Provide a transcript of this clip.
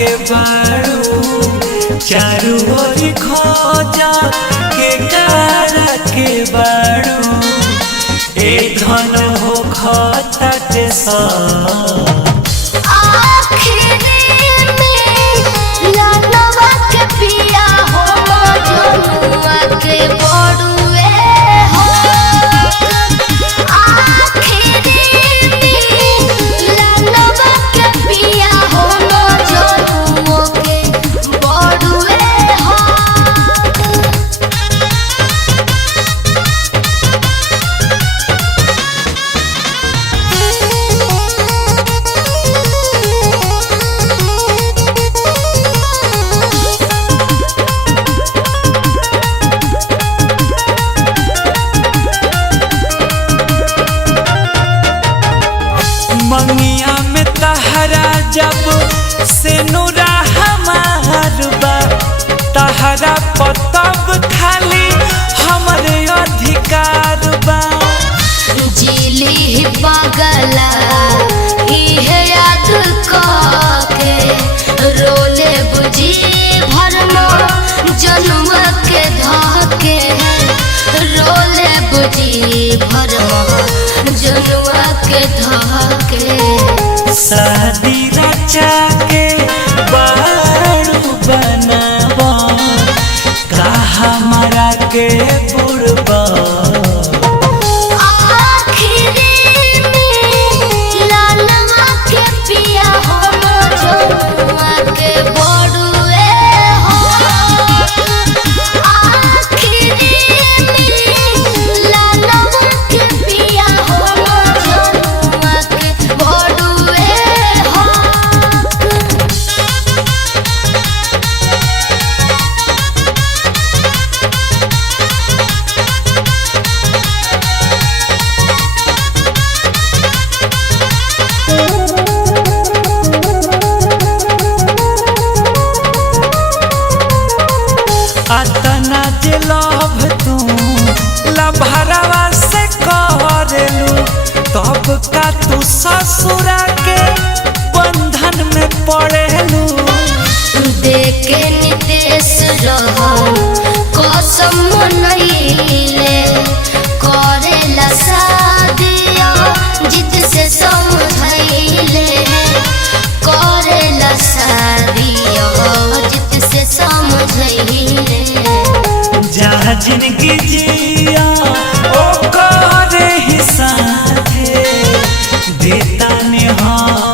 के बारू चारू ओर खोजा के कारा के बारू ए धन हो खाता के सा मंगिया में तहरा जब से नूरा हमार बा तहरा पतब खाली हमरे अधिकार बा जिली पगला इहे याद के रोले बुझी भरनो जन्म के धके रोले बुझी भरनो जन्म के धके शादी रचा के बारू बनावा का हमारा के बुरबा अतना जे लभ तू लभरवा से करेलू तब का तू ससुरा के बंधन में पड़ेलू देखे नितेश रहो कसम मनइले करेला शादिया जिद से समझइले करेला शादिया जिद से समझइले जहाँ जिंदगी जिया ओ करे ही साथे देता ने हाँ